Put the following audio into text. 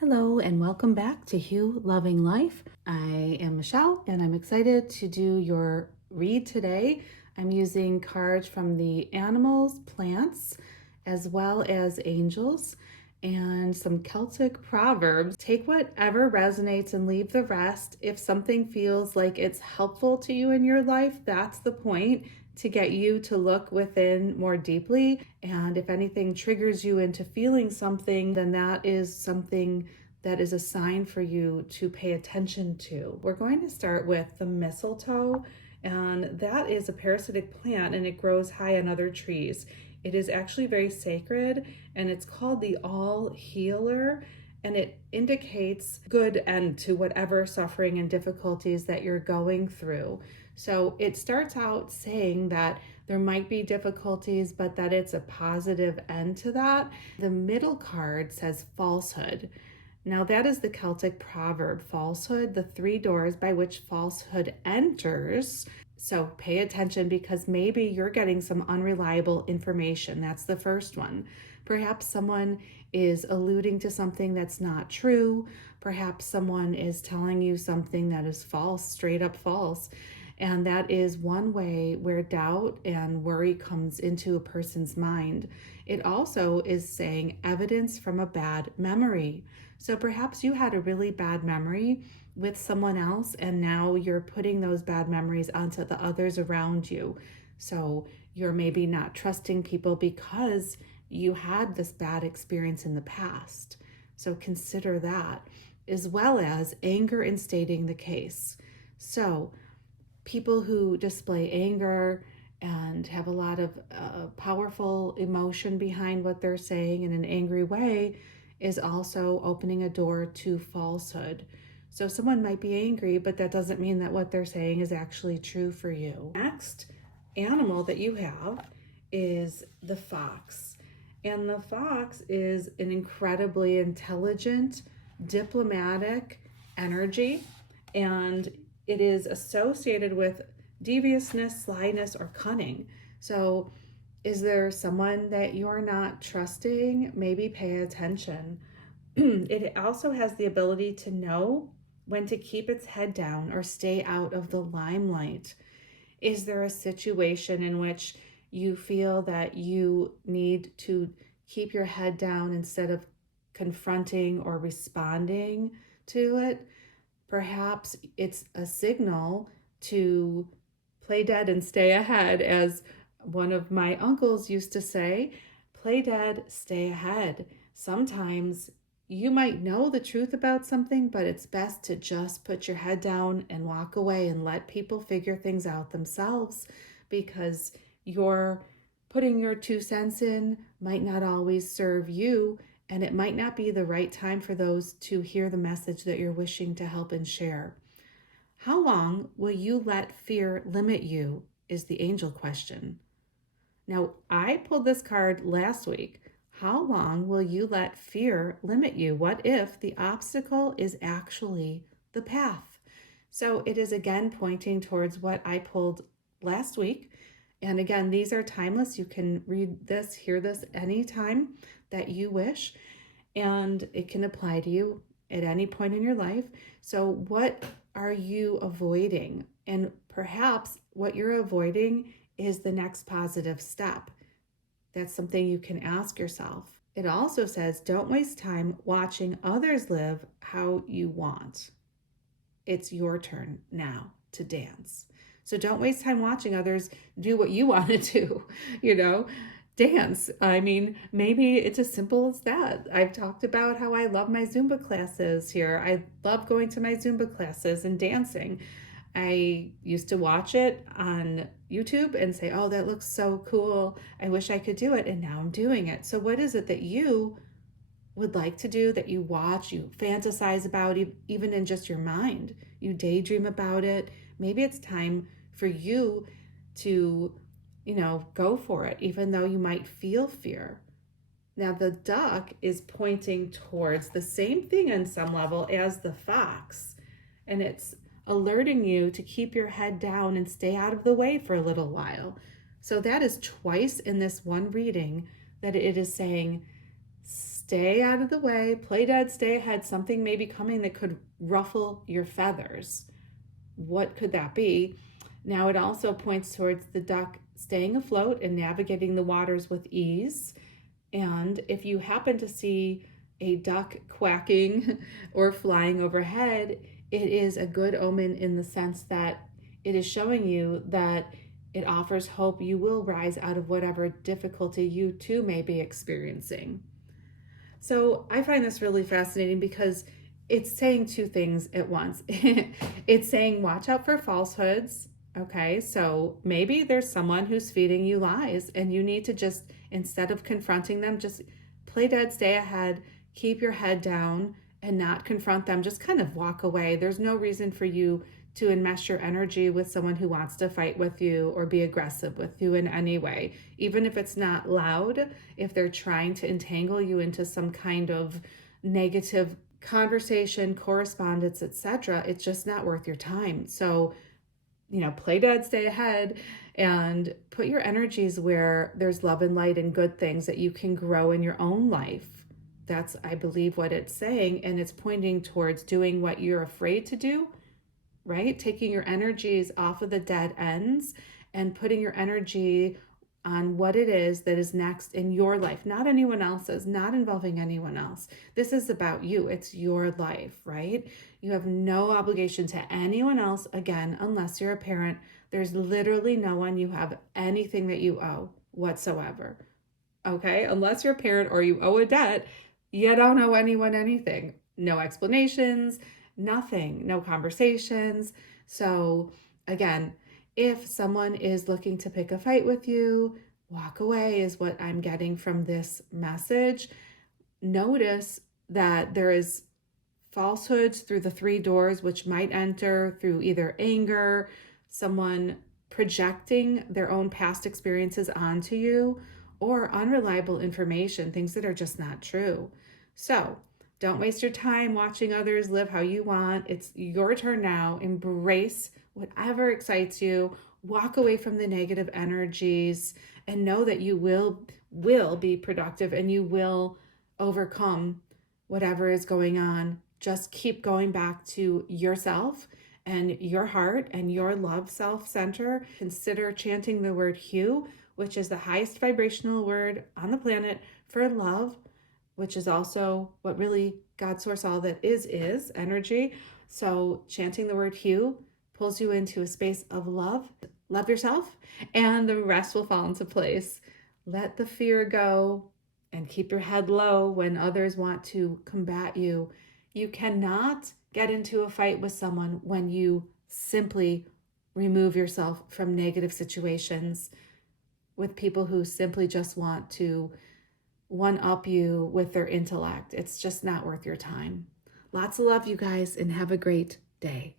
Hello and welcome back to Hugh Loving Life. I am Michelle and I'm excited to do your read today. I'm using cards from the animals, plants, as well as angels and some Celtic proverbs. Take whatever resonates and leave the rest. If something feels like it's helpful to you in your life, that's the point, to get you to look within more deeply. And if anything triggers you into feeling something, then that is something that is a sign for you to pay attention to. We're going to start with the mistletoe, and that is a parasitic plant and it grows high on other trees. It is actually very sacred and it's called the all healer, and it indicates good end to whatever suffering and difficulties that you're going through. So it starts out saying that there might be difficulties, but that it's a positive end to that. The middle card says falsehood. Now that is the Celtic proverb, falsehood, the three doors by which falsehood enters. So pay attention because maybe you're getting some unreliable information. That's the first one. Perhaps someone is alluding to something that's not true. Perhaps someone is telling you something that is false, straight up false. And that is one way where doubt and worry comes into a person's mind. It also is saying evidence from a bad memory. So perhaps you had a really bad memory with someone else, and now you're putting those bad memories onto the others around you. So you're maybe not trusting people because you had this bad experience in the past. So consider that, as well as anger in stating the case. So people who display anger and have a lot of powerful emotion behind what they're saying in an angry way is also opening a door to falsehood. So someone might be angry, but that doesn't mean that what they're saying is actually true for you. Next animal that you have is the fox. And the fox is an incredibly intelligent, diplomatic energy, and it is associated with deviousness, slyness, or cunning. So is there someone that you're not trusting? Maybe pay attention. It also has the ability to know when to keep its head down or stay out of the limelight. Is there a situation in which you feel that you need to keep your head down instead of confronting or responding to it? Perhaps it's a signal to play dead and stay ahead. As one of my uncles used to say, play dead, stay ahead. Sometimes you might know the truth about something, but it's best to just put your head down and walk away and let people figure things out themselves, because you're putting your 2 cents in might not always serve you, and it might not be the right time for those to hear the message that you're wishing to help and share. How long will you let fear limit you is the angel question. Now, I pulled this card last week. How long will you let fear limit you? What if the obstacle is actually the path? So it is again pointing towards what I pulled last week. And again, these are timeless. You can read this, hear this anytime that you wish, and it can apply to you at any point in your life. So what are you avoiding? And perhaps what you're avoiding is the next positive step. That's something you can ask yourself. It also says, don't waste time watching others live how you want. It's your turn now to dance. So don't waste time watching others do what you want to do, dance. I mean, maybe it's as simple as that. I've talked about how I love my Zumba classes here. I love going to my Zumba classes and dancing. I used to watch it on YouTube and say, oh, that looks so cool. I wish I could do it. And now I'm doing it. So what is it that you would like to do, that you watch, you fantasize about, even in just your mind? You daydream about it. Maybe it's time for you to, go for it, even though you might feel fear. Now, the duck is pointing towards the same thing on some level as the fox, and it's alerting you to keep your head down and stay out of the way for a little while. So that is twice in this one reading that it is saying, stay out of the way, play dead, stay ahead. Something may be coming that could ruffle your feathers. What could that be? Now it also points towards the duck staying afloat and navigating the waters with ease. And if you happen to see a duck quacking or flying overhead, it is a good omen in the sense that it is showing you that it offers hope you will rise out of whatever difficulty you too may be experiencing. So I find this really fascinating because it's saying two things at once. It's saying, watch out for falsehoods. Okay, so maybe there's someone who's feeding you lies and you need to just, instead of confronting them, just play dead, stay ahead, keep your head down and not confront them. Just kind of walk away. There's no reason for you to enmesh your energy with someone who wants to fight with you or be aggressive with you in any way. Even if it's not loud, if they're trying to entangle you into some kind of negative conversation, correspondence, etc., it's just not worth your time. So, play dead, stay ahead, and put your energies where there's love and light and good things that you can grow in your own life. That's, I believe, what it's saying. And it's pointing towards doing what you're afraid to do, right? Taking your energies off of the dead ends and putting your energy on what it is that is next in your life, not anyone else's, not involving anyone else. This is about you. It's your life, right? You have no obligation to anyone else, again, unless you're a parent. There's literally no one you have anything that you owe whatsoever. Okay? Unless you're a parent or you owe a debt, you don't owe anyone anything. No explanations, nothing, no conversations. So again, if someone is looking to pick a fight with you, walk away is what I'm getting from this message. Notice that there is falsehoods through the three doors, which might enter through either anger, someone projecting their own past experiences onto you, or unreliable information, things that are just not true. So don't waste your time watching others live how you want. It's your turn now. Embrace whatever excites you. Walk away from the negative energies and know that you will be productive and you will overcome whatever is going on. Just keep going back to yourself and your heart and your love self center. Consider chanting the word Hue, which is the highest vibrational word on the planet for love, which is also what really God source all that is energy. So chanting the word Hue pulls you into a space of love. Love yourself, and the rest will fall into place. Let the fear go and keep your head low when others want to combat you. You cannot get into a fight with someone when you simply remove yourself from negative situations with people who simply just want to one-up you with their intellect. It's just not worth your time. Lots of love, you guys, and have a great day.